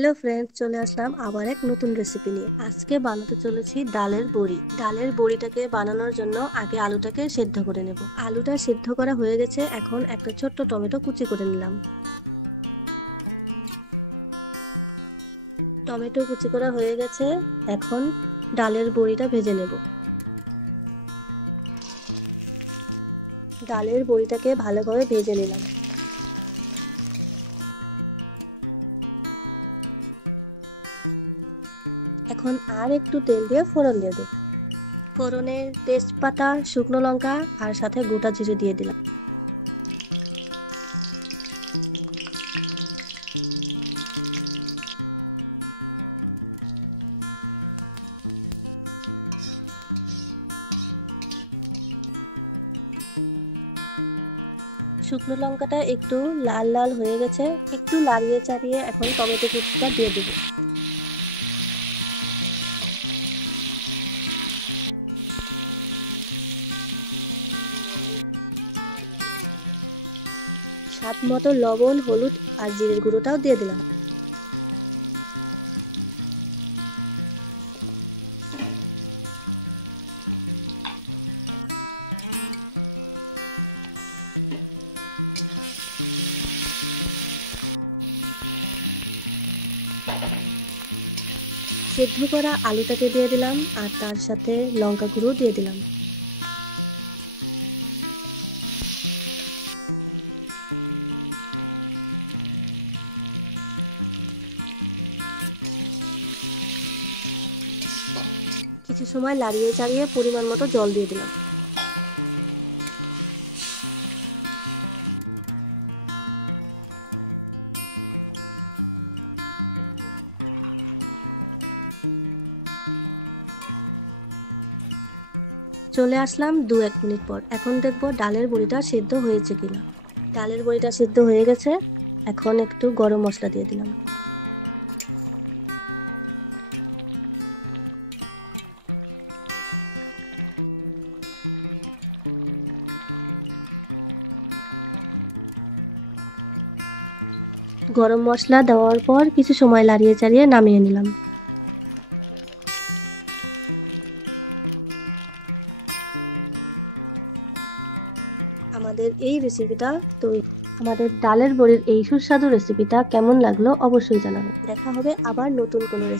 Hello friends, চলে আসলাম আবার এক নতুন রেসিপি নিয়ে। আজকে বানাতে চলেছি ডালের বড়ি। ডালের বড়িটাকে বানানোর জন্য আগে আলুটাকে সেদ্ধ করে নেব। আলুটা সেদ্ধ করা হয়ে গেছে, এখন একটা ছোট্ট টমেটো কুচি করে নিলাম। টমেটো কুচি করা হয়ে গেছে, এখন ডালের বড়িটা ভেজে নেব। ডালের বড়িটাকে ভালোভাবে ভেজে নিলাম। এখন আর একটু তেল দিয়ে ফোড়ন দিয়ে দেব। ফোড়নে তেজপাতা, শুকনো লঙ্কা আর সাথে গোটা জিরে দিয়ে দিলাম। শুকনো লঙ্কাটা একটু লাল লাল হয়ে গেছে, একটু নাড়িয়ে চাড়িয়ে এখন টমেটো কুচিটা দিয়ে দেব। স্বাদ মতো লবণ, হলুদ আর জিরের গুঁড়োটাও দিয়ে দিলাম। সেদ্ধ করা আলুটাকে দিয়ে দিলাম আর তার সাথে লঙ্কা গুঁড়ো দিয়ে দিলাম। কিছু সময় নাড়িয়ে চাড়িয়ে পরিমাণ মতো জল দিয়ে দিলাম। চলে আসলাম 2-1 মিনিট পর। এখন দেখবো ডালের বড়িটা সেদ্ধ হয়েছে কিনা। ডালের বড়িটা সেদ্ধ হয়ে গেছে, এখন একটু গরম মশলা দিয়ে দিলাম। গরম মশলা দেওয়ার পর কিছু সময় নাড়িয়ে চাড়িয়ে নামিয়ে নিলাম। আমাদের এই রেসিপিটা তৈরি। আমাদের ডালের বড়ির এই সুস্বাদু রেসিপিটা কেমন লাগলো অবশ্যই জানাবেন। দেখা হবে আবার নতুন কোনো রেসিপি।